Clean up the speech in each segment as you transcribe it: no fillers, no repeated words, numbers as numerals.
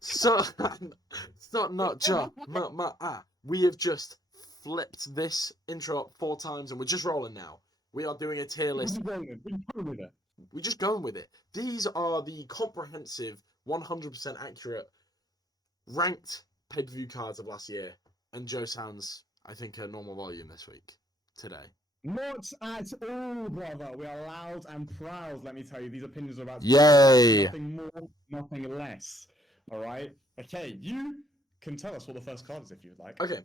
So, it's not Joe. We have just flipped this intro up 4 times and we're just rolling now. We are doing a tier list. We're just going with it. These are the comprehensive, 100% accurate, ranked pay-per-view cards of last year. And Joe sounds, I think, a normal volume this week, today. Not at all, brother. We are loud and proud, let me tell you. These opinions are about Yay! nothing more, nothing less. All right? Okay, you can tell us what the first card is if you would like. Okay,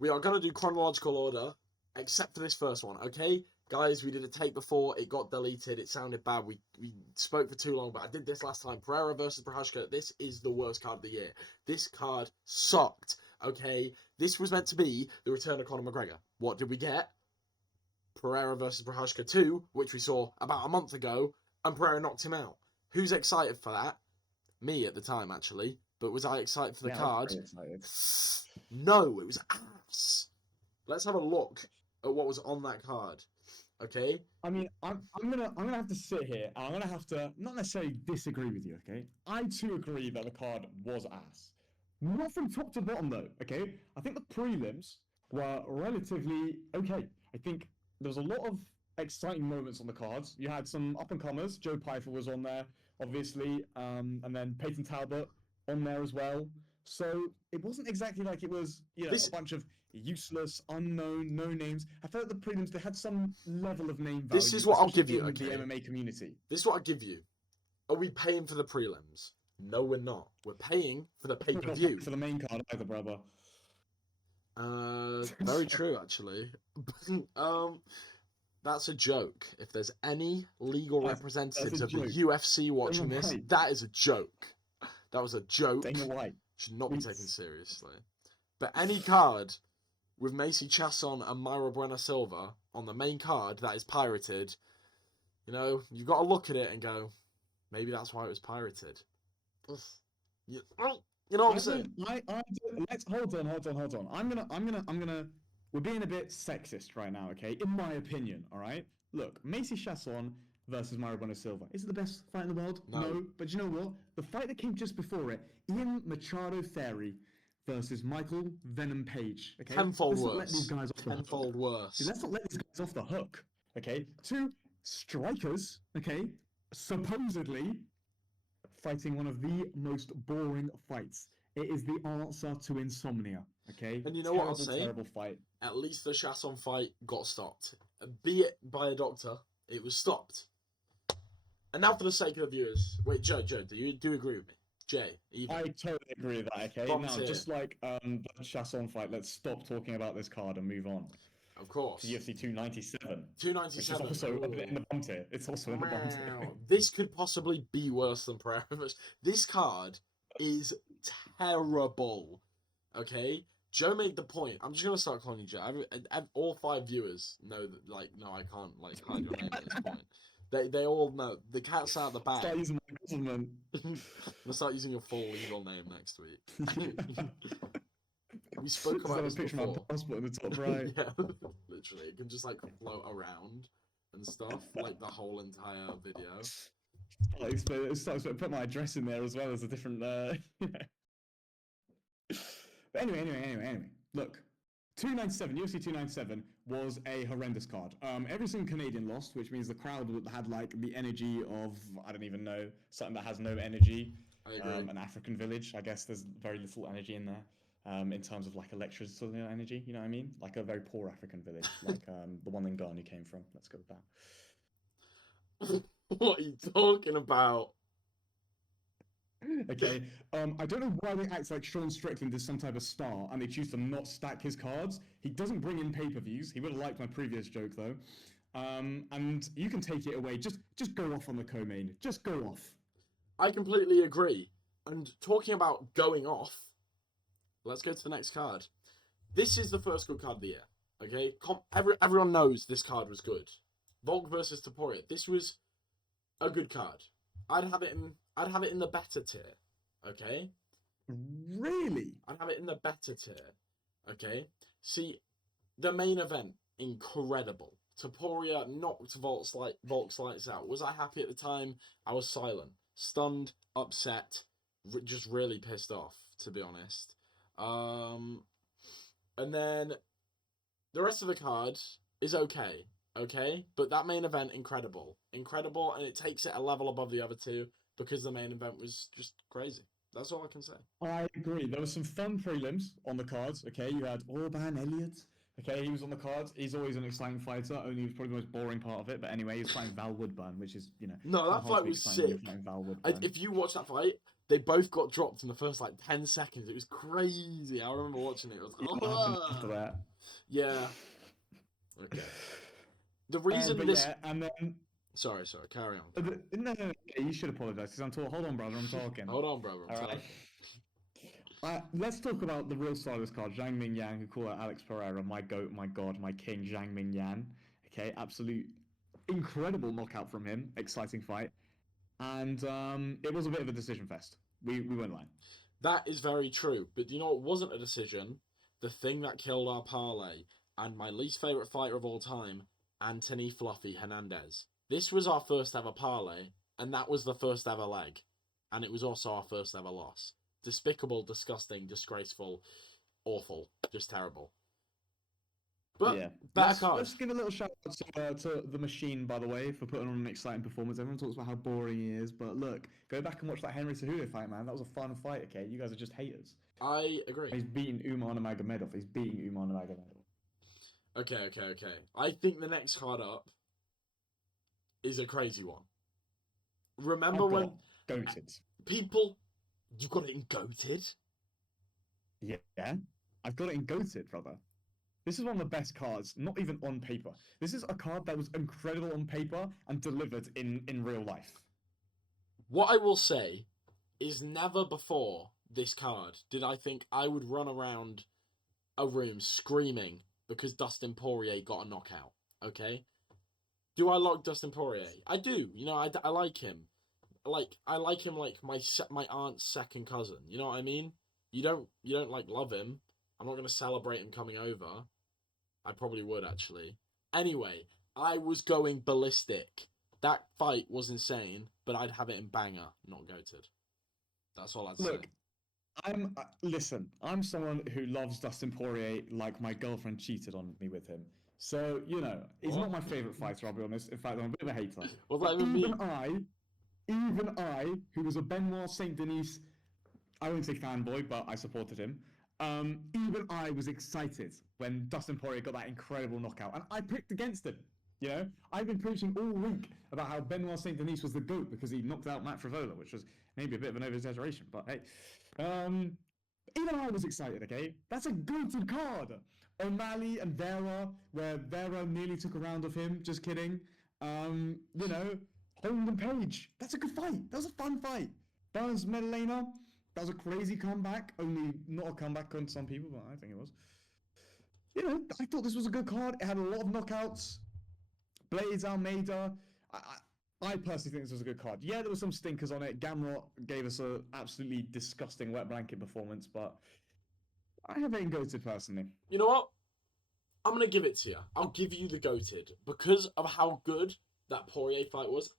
we are going to do chronological order, except for this first one, okay? Guys, we did a take before, it got deleted, it sounded bad, we spoke for too long, but I did this last time. Pereira versus Prochazka, this is the worst card of the year. This card sucked, okay? This was meant to be the return of Conor McGregor. What did we get? Pereira versus Prochazka 2, which we saw about a month ago, and Pereira knocked him out. Who's excited for that? Me at the time, actually. But was I excited for the card? No, it was ass. Let's have a look at what was on that card. Okay? I mean, I'm gonna have to sit here and I'm gonna have to not necessarily disagree with you, okay? I too agree that the card was ass. Not from top to bottom though, okay? I think the prelims were relatively okay. I think there was a lot of exciting moments on the cards. You had some up and comers. Joe Pyfer was on there, obviously, and then Peyton Talbot on there as well. So it wasn't exactly like it was, a bunch of useless, unknown, no names. I felt the prelims, they had some level of name value. This is what I'll give you, in okay? the MMA community. This is what I'll give you. Are we paying for the prelims? No, we're not. We're paying for the pay-per-view. For the main card either, brother. Very true, actually. That's a joke. If there's any legal representatives of the UFC watching this, that is a joke. That was a joke. Dana White should not be taken seriously. But any card with Macy Chasson and Myra Brenner Silva on the main card that is pirated, you've got to look at it and go, maybe that's why it was pirated. You know what I'm saying? Let's hold on. I'm gonna. We're being a bit sexist right now, okay? In my opinion, all right. Look, Macy Chasson versus Myra Brenner Silva. Is it the best fight in the world? No. But you know what? The fight that came just before it, Ian Machado Theory versus Michael Venom Page. Okay. Tenfold worse. Let these guys off Tenfold worse. See, let's not let these guys off the hook. Okay. Two strikers. Okay. Supposedly fighting one of the most boring fights. It is the answer to insomnia. Okay. And you know what I'll say? Terrible fight. At least the Chasson fight got stopped. Be it by a doctor, it was stopped. And now for the sake of the viewers. Wait, Joe, do you agree with me? Jay, I totally agree with that, okay? Now, just like the Chasson fight, let's stop talking about this card and move on. Of course. To UFC 297. 297. Which is also in the bomb tier. It's also in the bomb tier. This could possibly be worse than Pereira. This card is terrible. Okay? Joe made the point. I'm just going to start calling you Joe. All 5 viewers know that, no, I can't, hide your name at this point. They all know. The cat's out of the bag. Start using my government. We'll start using your full legal name next week. We spoke about this before. My passport in the top right. Yeah, literally. It can just float around and stuff, the whole entire video. Put my address in there as well as a different. But anyway. Look, 297, UFC 297 was a horrendous card. Every single Canadian lost, which means the crowd had the energy of, I don't even know, something that has no energy. I agree. An African village, I guess there's very little energy in there. In terms of electricity energy, you know what I mean? Like a very poor African village, like the one in Ghana you came from. Let's go with that. What are you talking about? Okay, I don't know why they act like Sean Strickland is some type of star and they choose to not stack his cards. He doesn't bring in pay-per-views. He would have liked my previous joke though. And you can take it away. Just go off on the co-main. Just go off. I completely agree. And talking about going off, let's go to the next card. This is the first good card of the year. Okay, everyone knows this card was good. Volk versus Topuria. This was a good card. I'd have it in the better tier. Okay. Really? I'd have it in the better tier. Okay. See, the main event, incredible. Topuria knocked Volk's lights out. Was I happy at the time? I was silent, stunned, upset. just really pissed off, to be honest. And then the rest of the card is okay, but that main event incredible, and it takes it a level above the other two because the main event was just crazy. That's all I can say. I agree. There were some fun prelims on the cards. Okay, you had Orban Elliott. Okay, he was on the cards. He's always an exciting fighter. Only he was probably the most boring part of it. But anyway, he was fighting Val Woodburn, which is No, that fight was sick. Val Woodburn. If you watch that fight, they both got dropped in the first like 10 seconds. It was crazy. I remember watching it. It was after that. Yeah. Okay. The reason this. Yeah, and then. Sorry. Carry on. No. You should apologize because I'm talking. Hold on, brother. I'm talking. Hold on, brother. I'm talking. Right. Let's talk about the real side of this card. Zhang Ming Yang, who call out Alex Pereira, my goat, my god, my king, Zhang Ming Yan. Okay, absolute incredible knockout from him. Exciting fight. And it was a bit of a decision fest. We won't lie. That is very true. But you know what wasn't a decision? The thing that killed our parlay, and my least favourite fighter of all time, Anthony Fluffy Hernandez. This was our first ever parlay, and that was the first ever leg. And it was also our first ever loss. Despicable, disgusting, disgraceful, awful, just terrible. But yeah, let's give a little shout out to the Machine, by the way, for putting on an exciting performance. Everyone talks about how boring he is, but look, go back and watch that Henry Cejudo fight, man. That was a fun fight. Okay, you guys are just haters. I agree. He's beating Umar Nurmagomedov. Okay. I think the next card up is a crazy one. Remember when goated people. You got it in goated? Yeah, I've got it in goated, brother. This is one of the best cards, not even on paper. This is a card that was incredible on paper and delivered in real life. What I will say is never before this card did I think I would run around a room screaming because Dustin Poirier got a knockout, okay? Do I like Dustin Poirier? I do. You know, I like him. I like him like my aunt's second cousin. You know what I mean? You don't like love him. I'm not gonna celebrate him coming over. I probably would actually. Anyway, I was going ballistic. That fight was insane, but I'd have it in banger, not goated. That's all I'd say. Listen, I'm someone who loves Dustin Poirier like my girlfriend cheated on me with him. So, you know, he's not my favourite fighter, I'll be honest. In fact, I'm a bit of a hater. Well, that would be... Even I, who was a Benoit Saint Denis, I wouldn't say fanboy, but I supported him. Even I was excited when Dustin Poirier got that incredible knockout, and I picked against him. You know, I've been preaching all week about how Benoit Saint Denis was the GOAT because he knocked out Matt Frivola, which was maybe a bit of an over-exaggeration, but hey. Even I was excited, okay? That's a goated card. O'Malley and Vera, where Vera nearly took a round of him, just kidding. You know, Holland and Page. That's a good fight. That was a fun fight. Burns Medellina. That was a crazy comeback. Only not a comeback on some people, but I think it was. You know, I thought this was a good card. It had a lot of knockouts. Blades Almeida. I personally think this was a good card. Yeah, there were some stinkers on it. Gamrot gave us an absolutely disgusting wet blanket performance, but I have it in goated personally. You know what? I'm going to give it to you. I'll give you the goated because of how good that Poirier fight was.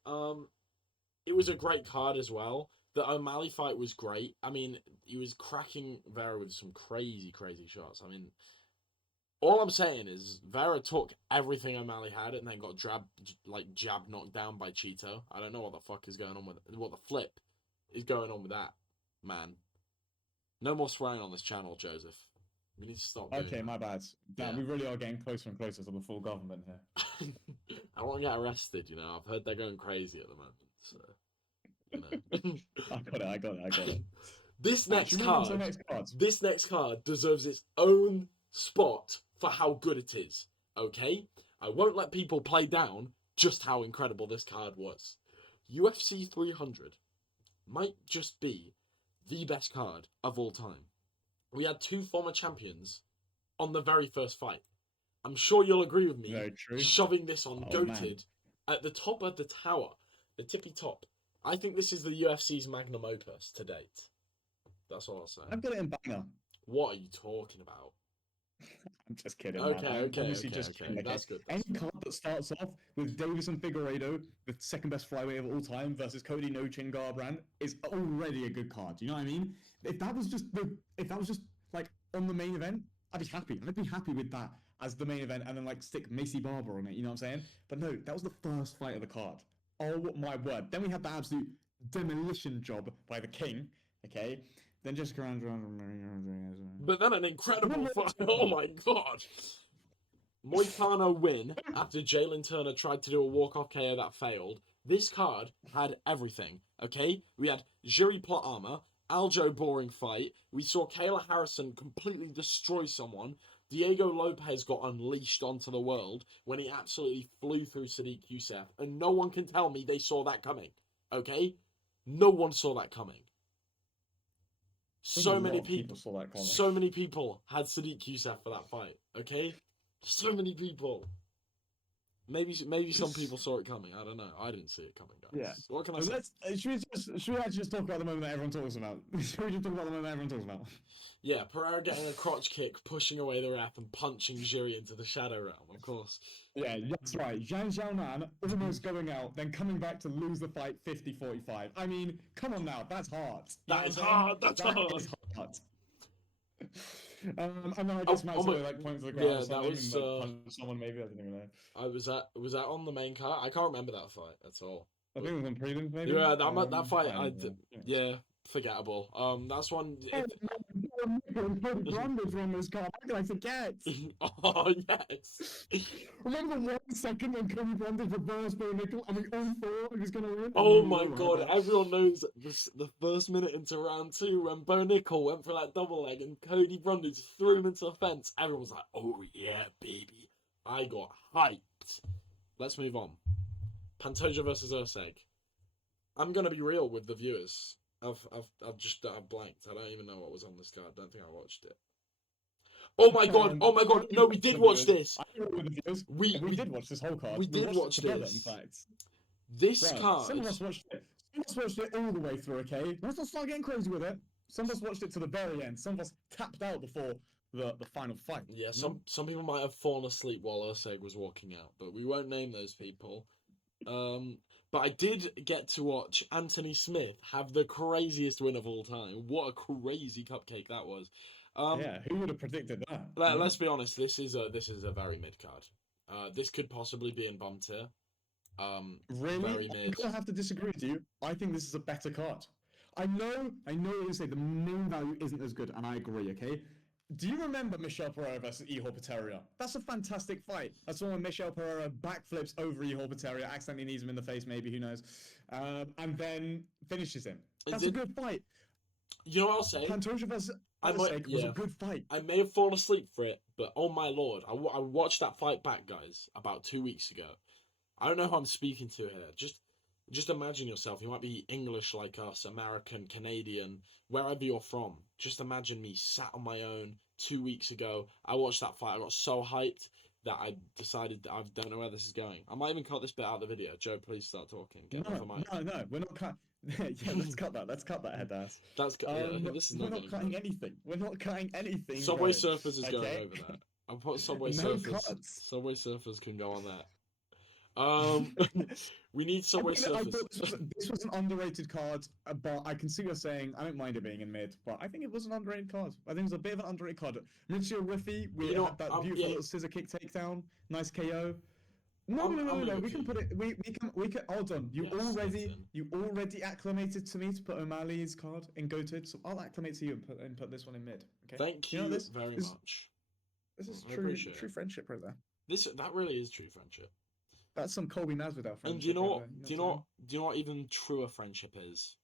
It was a great card as well. The O'Malley fight was great. I mean, he was cracking Vera with some crazy, crazy shots. I mean, all I'm saying is Vera took everything O'Malley had and then got jab knocked down by Cheeto. I don't know what the fuck is going on with it. What the flip is going on with that, man. No more swearing on this channel, Joseph. We need to stop doing that. My bad. Damn, we really are getting closer and closer to the full government here. I want to get arrested, you know. I've heard they're going crazy at the moment, so... You know. I got it. This next card deserves its own spot for how good it is. Okay, I won't let people play down just how incredible this card was. UFC 300 might just be the best card of all time. We had two former champions on the very first fight. I'm sure you'll agree with me. Very true. Shoving this on goated at the top of the tower, the tippy top. I think this is the UFC's magnum opus to date. That's all I'll say. I've got it in banger. What are you talking about? I'm just kidding, man. Okay, I'm okay, obviously okay, just okay. kidding. Okay? That's good. Any That's good. card that starts off with Davison Figueiredo, the second best flyweight of all time, versus Cody No Chin Garbrandt is already a good card. Do you know what I mean? If that was just like on the main event, I'd be happy. I'd be happy with that as the main event, and then like stick Macy Barber on it. You know what I'm saying? But no, that was the first fight of the card. Oh my word! Then we had the absolute demolition job by the King. Okay, then Jessica But then an incredible fight. Oh my god. Moicano win after Jalen Turner tried to do a walk-off KO that failed. This card had everything, okay? We had Jiri plot armor, Aljo boring fight. We saw Kayla Harrison completely destroy someone. Diego Lopez got unleashed onto the world when he absolutely flew through Sadiq Youssef. And no one can tell me they saw that coming, okay? No one saw that coming. So many people saw that coming. So many people had Sadiq Youssef for that fight, okay? So many people. Maybe some people saw it coming. I don't know. I didn't see it coming, guys. Yeah. What can I say? Should we actually just talk about the moment that everyone talks about? Should we just talk about the moment that everyone talks about? Yeah, Pereira getting a crotch kick, pushing away the ref, and punching Jiri into the shadow realm, of course. Yeah, that's right. Zhang Xiaonan almost going out, then coming back to lose the fight 50-45. I mean, come on now, that's hard. That is hard. That's hard. That is hard. And then I guess Matt Sawyer like points to the ground yeah, or something that was, and like, punch someone maybe. I don't even know. Was that on the main card? I can't remember that fight at all. I think it was on prelims maybe. Yeah, that fight. Yeah. Forgettable. That's one. Brandon's on this card. How can I forget? Oh yes. Remember 1 second when Cody Brandon reversed Bo Nickel and we all thought he was gonna win? Oh my god! Everyone knows the first minute into round 2 when Bo Nickel went for that double leg and Cody Brundage threw him into the fence. Everyone was like, "Oh yeah, baby!" I got hyped. Let's move on. Pantoja versus Usyk. I'm gonna be real with the viewers. I've blanked. I don't even know what was on this card. I don't think I watched it. Oh my god! Oh my god! No, we did watch this. We did watch this whole card. We did watch together, this. in fact. This card. Some of us watched it. Some of us watched it all the way through. Okay, let's not start getting crazy with it. Some of us watched it to the very end. Some of us tapped out before the final fight. Yeah, some people might have fallen asleep while Usyk was walking out, but we won't name those people. But I did get to watch Anthony Smith have the craziest win of all time. What a crazy cupcake that was. Yeah, who would have predicted that? Let's be honest. This is a very mid card. This could possibly be in bum tier. Really? Very mid. I'm gonna have to disagree with you. I think this is a better card. I know you say the main value isn't as good, and I agree. Okay. Do you remember Michel Pereira versus Ihor Peteria? That's a fantastic fight. That's the one when Michel Pereira backflips over Ihor Peteria, accidentally knees him in the face, maybe, who knows, and then finishes him. That's a good fight. You know what I'll say? Pantoja versus Usyk was a good fight. I may have fallen asleep for it, but oh my lord, I watched that fight back, guys, about 2 weeks ago. I don't know who I'm speaking to here. Just imagine yourself. You might be English like us, American, Canadian, wherever you're from. Just imagine me sat on my own 2 weeks ago. I watched that fight. I got so hyped that I decided that I don't know where this is going. I might even cut this bit out of the video. Joe, please start talking. Get off the mic. No, we're not cutting. Yeah, let's cut that. Let's cut that, head ass. This is we're not cutting anything. We're not cutting anything. Subway Surfers is going over that. I'll put Subway Surfers. Cuts. Subway Surfers can go on that. We need Subway Surfers. I thought this was an underrated card, but I can see you're saying I don't mind it being in mid, but I think it was an underrated card. I think it was a bit of an underrated card. Michio Riffy, we had that beautiful little scissor kick takedown, nice KO. No. We can put it. We can. Hold on. You already acclimated to me to put O'Malley's card in goated, so I'll acclimate to you and put this one in mid. Okay. Thank you very much. This is true friendship right there. That really is true friendship. That's some Colby Masvidal friendship. And do you know what even truer friendship is?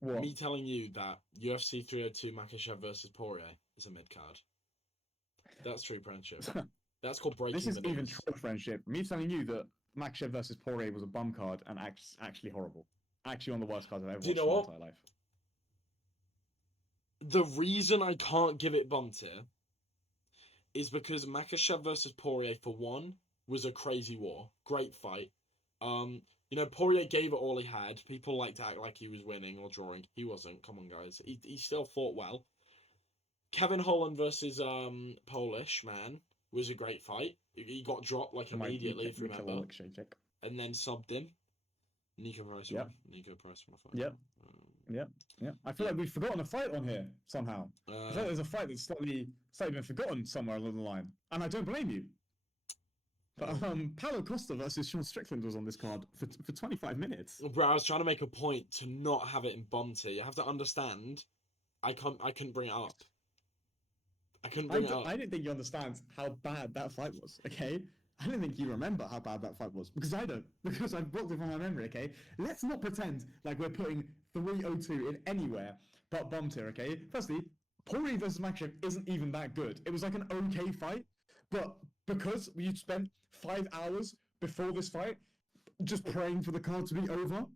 What? Me telling you that UFC 302 Makhachev versus Poirier is a mid card. That's true friendship. That's called breaking the news. This is even truer friendship. Me telling you that Makhachev versus Poirier was a bum card and actually horrible. Actually one of the worst cards I've ever watched in my entire life. The reason I can't give it bum tier is because Makhachev versus Poirier, for one, was a crazy war. Great fight. Poirier gave it all he had. People like to act like he was winning or drawing. He wasn't. Come on, guys. He still fought well. Kevin Holland versus Polish man was a great fight. He got dropped like immediately, if you remember, and then subbed him. Nico Price won. Nico Price won a fight. Yep. I feel like we've forgotten a fight on here somehow. I feel like there's a fight that's slightly been forgotten somewhere along the line, and I don't blame you. But Paulo Costa versus Sean Strickland was on this card for 25 minutes. Bro, I was trying to make a point to not have it in bomb tier. You have to understand, I couldn't bring it up. I couldn't bring it up. I didn't think you understand how bad that fight was, okay? I don't think you remember how bad that fight was, because I don't, because I've blocked it from my memory, okay? Let's not pretend like we're putting 302 in anywhere but bomb tier, okay? Firstly, Poirier versus Makhachev isn't even that good. It was like an okay fight, but because we spent 5 hours before this fight just praying for the card to be over,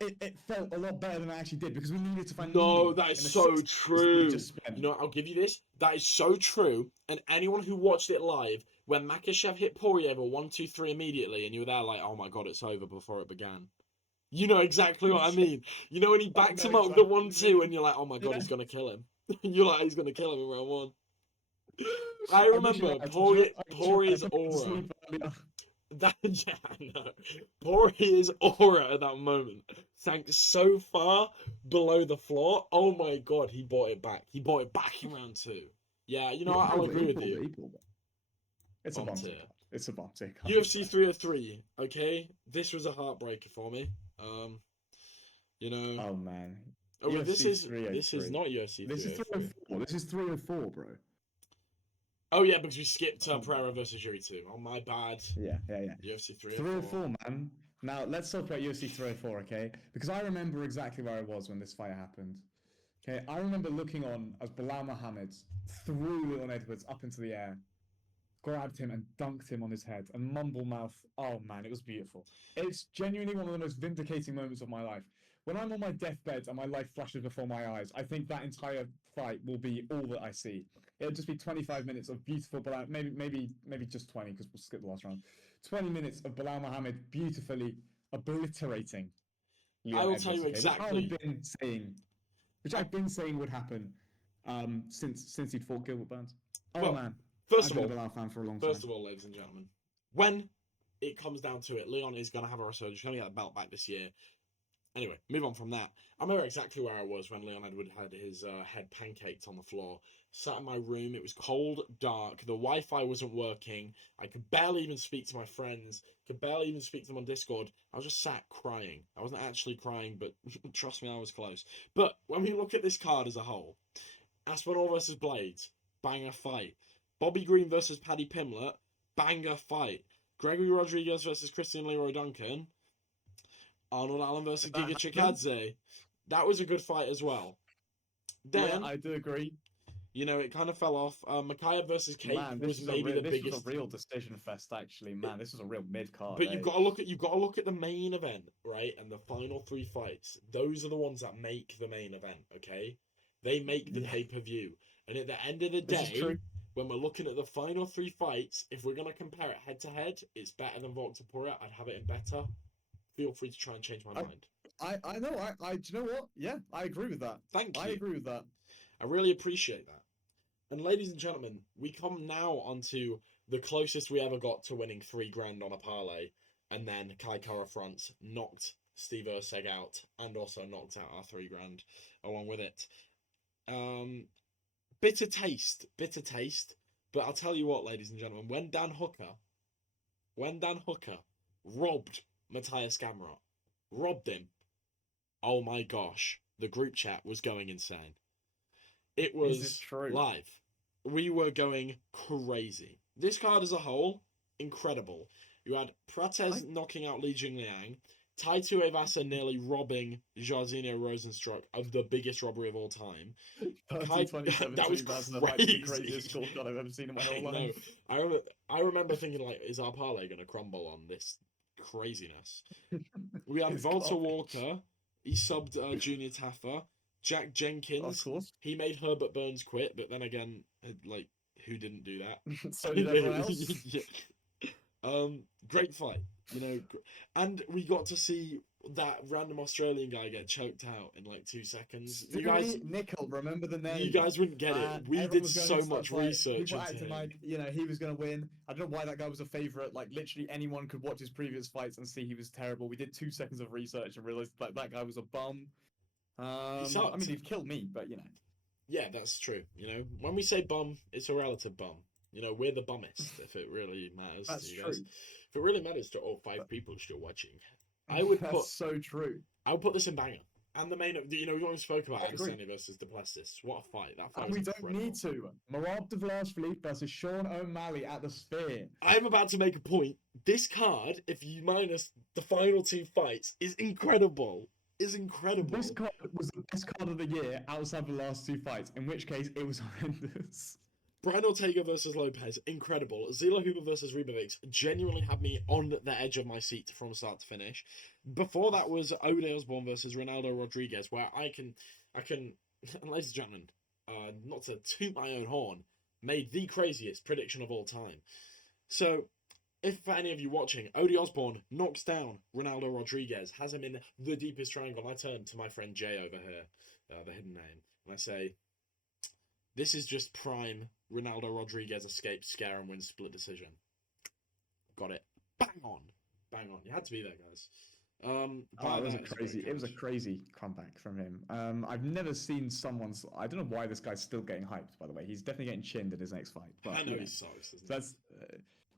it felt a lot better than I actually did, because we needed to find... No, that is so true. You know, I'll give you this. That is so true. And anyone who watched it live, when Makhachev hit Poirier with 1, 2, 3 immediately, and you were there like, oh my god, it's over before it began. You know exactly what I mean. You know when he backs him up with the 1, 2, and you're like, oh my god, he's gonna kill him. You're like, he's gonna kill him in round 1. I remember Poirier's aura. Yeah, I know. Poirier's aura at that moment sank so far below the floor. Oh my god, he brought it back. He brought it back in round 2. Yeah, you know what? I'll agree with you. It's a bomb tier. It's a bomb tier. UFC 303. Okay, this was a heartbreaker for me. You know. Oh man. Oh, well, this is not UFC 303. This is 304. This is 304, bro. Oh yeah, because we skipped Pereira versus Yuri 2. Oh my bad. Yeah. UFC 304. 304, man. Now let's talk about UFC 304, okay? Because I remember exactly where I was when this fight happened. Okay, I remember looking on as Bilal Muhammad threw Leon Edwards up into the air, grabbed him and dunked him on his head, and mumble mouth. Oh man, it was beautiful. It's genuinely one of the most vindicating moments of my life. When I'm on my deathbed and my life flashes before my eyes, I think that entire fight will be all that I see. It'll just be 25 minutes of beautiful Bilal, maybe just 20, because we'll skip the last round. 20 minutes of Bilal Muhammad beautifully obliterating Leon I will Edwards, tell you exactly. Which I've been saying would happen since he'd fought Gilbert Burns. Oh well, man. First I've been a Bilal fan for a long time. First of all, ladies and gentlemen, when it comes down to it, Leon is going to have a resurgence. He's going to get the belt back this year. Anyway, move on from that. I remember exactly where I was when Leon Edwards had his head pancaked on the floor. Sat in my room. It was cold, dark. The Wi-Fi wasn't working. I could barely even speak to my friends. Could barely even speak to them on Discord. I was just sat crying. I wasn't actually crying, but trust me, I was close. But when we look at this card as a whole, Aspinall versus Blades, banger fight. Bobby Green versus Paddy Pimblett, banger fight. Gregory Rodriguez versus Christian Leroy Duncan. Arnold Allen versus Giga Chikadze. That was a good fight as well. Then, yeah, I do agree. You know, it kind of fell off. Makayev versus Cake was maybe the biggest. This was a real decision fest, actually. Man, this was a real mid card. But you've got to look at the main event, right? And the final 3 fights. Those are the ones that make the main event. Okay, they make the pay-per-view. And at the end of the day, when we're looking at the final 3 fights, if we're gonna compare it head to head, it's better than Volta Poirier. I'd have it in better. Feel free to try and change my mind. I know. Do you know what? Yeah, I agree with that. Thank you. I agree with that. I really appreciate that. And ladies and gentlemen, we come now onto the closest we ever got to winning $3,000 on a parlay, and then Kai Kara Front knocked Steve Erceg out, and also knocked out our $3,000 along with it. Bitter taste. But I'll tell you what, ladies and gentlemen, when Dan Hooker robbed Matthias Gamrot, robbed him, oh my gosh, the group chat was going insane. It was live. We were going crazy. This card as a whole, incredible. You had Prates knocking out Li Jingliang, Tai Tuivasa nearly robbing Jairzinho Rosenstruck of the biggest robbery of all time. That was crazy. The craziest scorecard I've ever seen in my whole life. I remember thinking, like, is our parlay going to crumble on this craziness? We had Volta Walker. He subbed Junior Taffer. Jack Jenkins, of course. He made Herbert Burns quit, but then again, like, who didn't do that? So did everyone else. Yeah. Great fight. You know, and we got to see that random Australian guy get choked out in like 2 seconds. Stewie Nicol, remember the name? You guys wouldn't get it. We Everyone did was going so into that much fight. research People into acting him. like, you know, he was going to win. I don't know why that guy was a favorite. Like, literally anyone could watch his previous fights and see he was terrible. We did 2 seconds of research and realized that guy was a bum. He I mean, sucked. he'd killed me, but you know. Yeah, that's true. You know, when we say bum, it's a relative bum. You know, we're the bummest if it really matters That's to you true. guys. If it really matters to all 5 people still watching, That's so true. I would put this in banger. And the main, you know, we already spoke about I agree. Adesanya versus Duplessis. What a fight! That fight And was we don't incredible. need to. Merab Dvalishvili versus Sean O'Malley at the Sphere. I'm about to make a point. This card, if you minus the final 2 fights, is incredible. Is incredible. This card was the best card of the year outside the last 2 fights, in which case it was horrendous. Brian Ortega versus Lopez, incredible. Zila Hooper versus Rubovic genuinely had me on the edge of my seat from start to finish. Before that was Ode Osborne versus Ronaldo Rodriguez, where I can, ladies and gentlemen, not to toot my own horn, made the craziest prediction of all time. So, if for any of you watching, Ode Osborne knocks down Ronaldo Rodriguez, has him in the deepest triangle. I turn to my friend Jay over here, the hidden name, and I say, this is just prime Ronaldo Rodriguez escape, scare, and win split decision. Got it. Bang on. Bang on. You had to be there, guys. It was a crazy comeback from him. I've never seen someone's. I don't know why this guy's still getting hyped. By the way, he's definitely getting chinned in his next fight. But I know he sucks. So that's.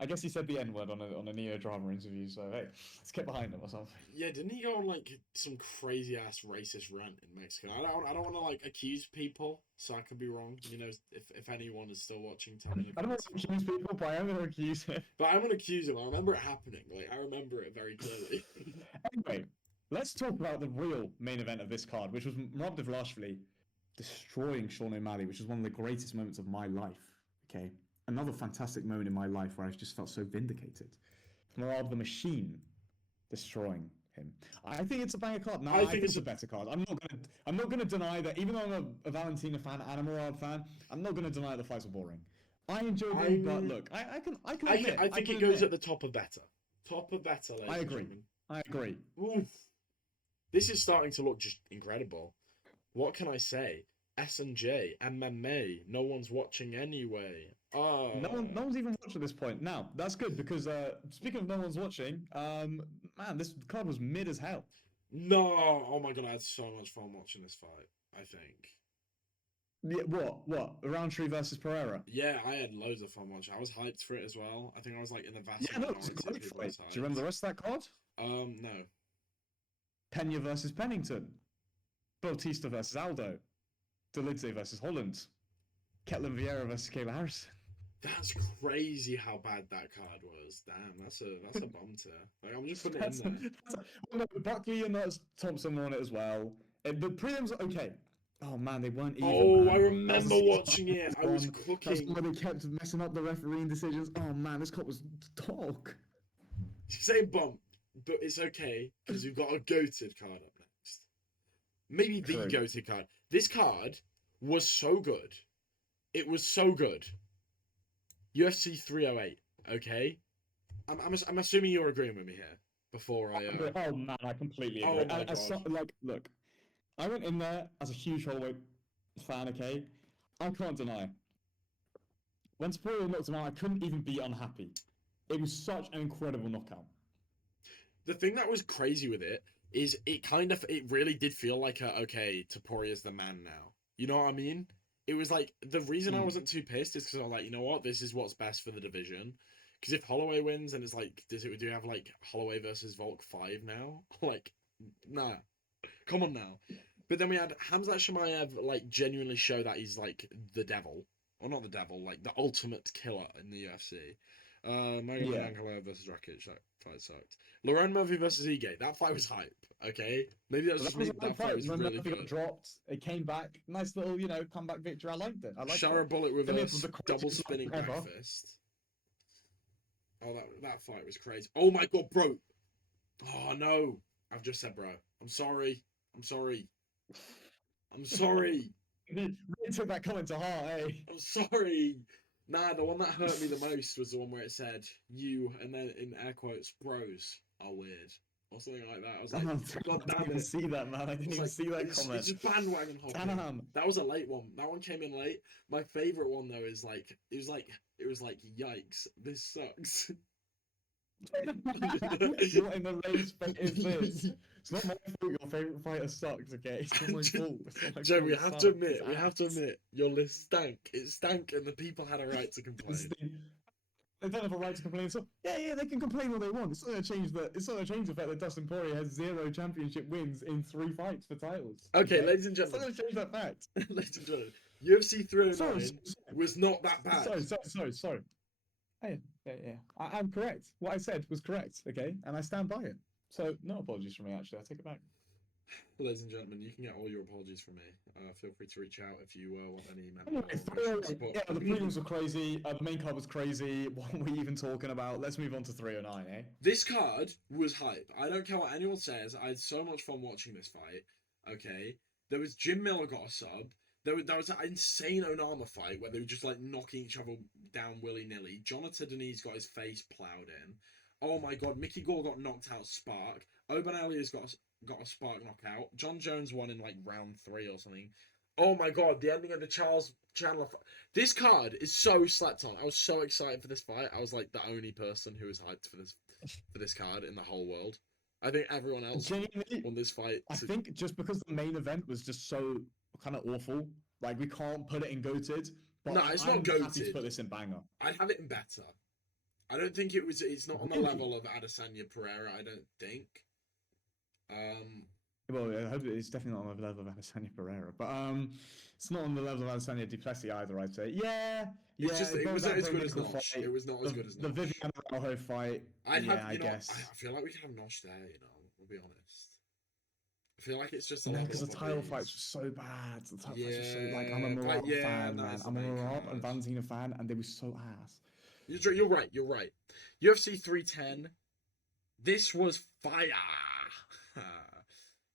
I guess he said the N-word on a Neo drama interview. So hey, let's get behind him or something. Yeah, didn't he go on like some crazy ass racist rant in Mexico? I don't want to like accuse people, so I could be wrong. You know, if anyone is still watching, tell me. I don't want to accuse people, but I am going to accuse him. But I'm going to accuse him. I remember it happening. Like I remember it very clearly. Anyway, let's talk about the real main event of this card, which was Merab Dvalishvili destroying Sean O'Malley, which was one of the greatest moments of my life. Okay, another fantastic moment in my life where I just felt so vindicated. Merab the Machine destroying him. I think it's a banger card. No, I think it's a better card. I'm not gonna deny that. Even though I'm a Valentina fan and a Merab fan, I'm not gonna deny the fights were boring. I enjoyed them, but look, I can admit. I think it goes at the top of better. Top of better. I agree. I agree. Oof. This is starting to look just incredible. What can I say? S&J, MMA, no one's watching anyway. Oh. No one's even watched at this point. Now, that's good because speaking of no one's watching, man, this card was mid as hell. No, oh my god, I had so much fun watching this fight, I think. Yeah, what? Roundtree versus Pereira? Yeah, I had loads of fun watching. I was hyped for it as well. I think I was like in the vast majority of people. Do you remember the rest of that card? No. Pena versus Pennington. Bautista versus Aldo. Dolidze versus Holland. Ketlin Vieira versus Kayla Harrison. That's crazy how bad that card was. Damn, that's a bum tier. Like, I'm just putting it in there. No, Buckley and Thompson were on it as well. The prelims are okay. Oh man, they weren't even. Oh, man. I remember watching it. I was cooking. That's why they kept messing up the refereeing decisions. Oh man, this cop was dog. Same bump, but it's okay because we've got a goated card up next. Maybe the goated card. This card was so good. It was so good. UFC 308. Okay, I'm assuming you're agreeing with me here. Before I. Oh man, I completely agree. Oh my God. Look, I went in there as a huge Holloway fan. Okay, I can't deny. When Spoiler knocked him out, I couldn't even be unhappy. It was such an incredible knockout. The thing that was crazy with it is it really did feel like okay, Toporia's the man now. You know what I mean? It was like, the reason I wasn't too pissed is because I was like, you know what, this is what's best for the division. Because if Holloway wins, and it's like, do we have like Holloway versus Volk 5 now? Like, nah, come on now. But then we had Khamzat Chimaev like genuinely show that he's like the devil, or not the devil, like the ultimate killer in the UFC. Magomed versus Rakic, that fight sucked. Lauren Murphy versus Ige, that fight was hype. Okay, maybe that's just me. That fight was really good. Got dropped. It came back. Nice little, comeback victory. I liked it. Shara Bullet reverse double spinning breakfast. Oh, that fight was crazy. Oh my god, bro. Oh no, I've just said bro. I'm sorry. I'm sorry. Really took that comment to heart, eh? I'm sorry. Nah, the one that hurt me the most was the one where it said you and then in air quotes bros are weird or something like that. I was like, Oh, God I didn't damn even it! see that, man. I didn't It's even like see that it's comment. just bandwagon hopping. Damn. That was a late one. That one came in late. My favorite one though is like it was like yikes. This sucks. What in the rage fight is this? It's not my fault your favorite fighter sucks, okay? It's not my fault. It's not my Joe, fault. we It have to sucks. admit, It's we have to ass. admit, your list stank. It stank, and the people had a right to complain. They don't have a right to complain. So yeah, they can complain all they want. It's not gonna change the fact that Dustin Poirier has 0 championship wins in 3 fights for titles. Okay, ladies and It's not gentlemen, gonna change that fact. ladies and gentlemen, UFC Sorry, 309 was not that bad. sorry. Hey, yeah. I'm correct. What I said was correct, okay? And I stand by it. So no apologies from me. Actually, I take it back. Ladies and gentlemen, you can get all your apologies from me. Feel free to reach out if you want any Anyway, mental support. yeah, the prelims were crazy. The main card was crazy. What were we even talking about? Let's move on to 309, eh? This card was hype. I don't care what anyone says. I had so much fun watching this fight. Okay, there was Jim Miller got a sub. There was that insane Onama fight where they were just like knocking each other down willy nilly. Jonathan Denise got his face plowed in. Oh my god, Mickey Gore got knocked out. Spark. Oban Alia's got a Spark knockout. John Jones won in like round 3 or something. Oh my god, the ending of the Charles Chandler fight. This card is so slept on. I was so excited for this fight. I was like the only person who was hyped for this card in the whole world. I think everyone else Genuinely, won this fight. I think just because the main event was just so kind of awful, like we can't put it in goated. But No, it's not I'm happy to goated. put this in banger. I'd have it in better. I don't think it's not on the Really? level of Adesanya Pereira, I don't think. Well, I hope it's definitely not on the level of Adesanya Pereira, but it's not on the level of Adesanya Duplessis either. I'd say, yeah. It was not as good as Nosh. Nosh. It was not as good as The Nosh. Vivian Araujo fight. I'd have, I guess. I feel like we could have Nosh there, I'll be honest. I feel like it's just a No, level because the of title obese. fights were so bad. The title fights were so Yeah, like I'm a Morale yeah, fan, that man. is the I'm a main Morale card. and Valentina fan, and they were so ass. You're right. UFC 310. This was fire.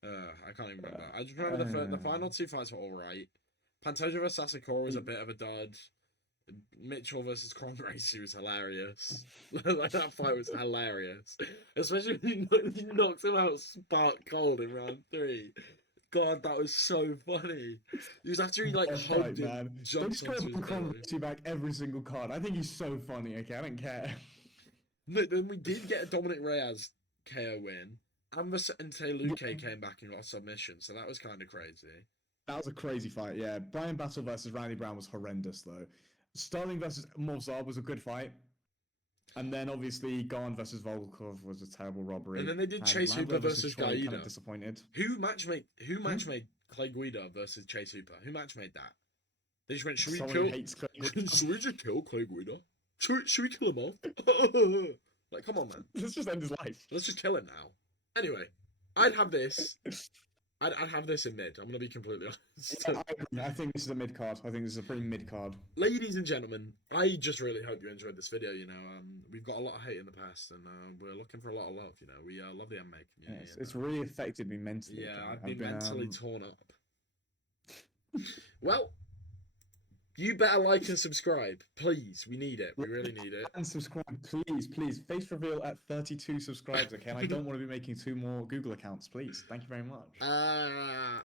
I can't even remember. I just remember the final 2 fights were alright. Pantoja vs Sakura was a bit of a dud. Mitchell versus Kron Gracie was hilarious. Like that fight was hilarious, especially when he knocks him out spark cold in round 3. God, that was so funny. It was after he like hugged him, man. jumped They onto his belly. just back every single card. I think he's so funny. Okay, I don't care. No, then we did get a Dominic Reyes KO win. And Luque came back and got a submission, so that was kind of crazy. That was a crazy fight, yeah. Brian Battle versus Randy Brown was horrendous, though. Sterling versus Movzar was a good fight. And then, obviously, Garn versus Volkov was a terrible robbery. And then they did Chase Hooper versus Gaida. Kind of disappointed. Who match made Clay Guida versus Chase Hooper? Who match made that? They just went, should we just kill Clay Guida? Should we kill him off? Like, come on, man. Let's just end his life. Let's just kill him now. Anyway, I'd have this. I'd have this in mid. I'm going to be completely honest. Yeah, I think this is a mid card. I think this is a pretty mid card. Ladies and gentlemen, I just really hope you enjoyed this video. We've got a lot of hate in the past, and we're looking for a lot of love. We love the MMA community. Yes, it's really affected me mentally. Yeah, I've been mentally torn up. Well, you better like and subscribe, please. We need it. We really need it. And subscribe, please. Face reveal at 32 subscribers, okay? And I don't want to be making 2 more Google accounts, please. Thank you very much.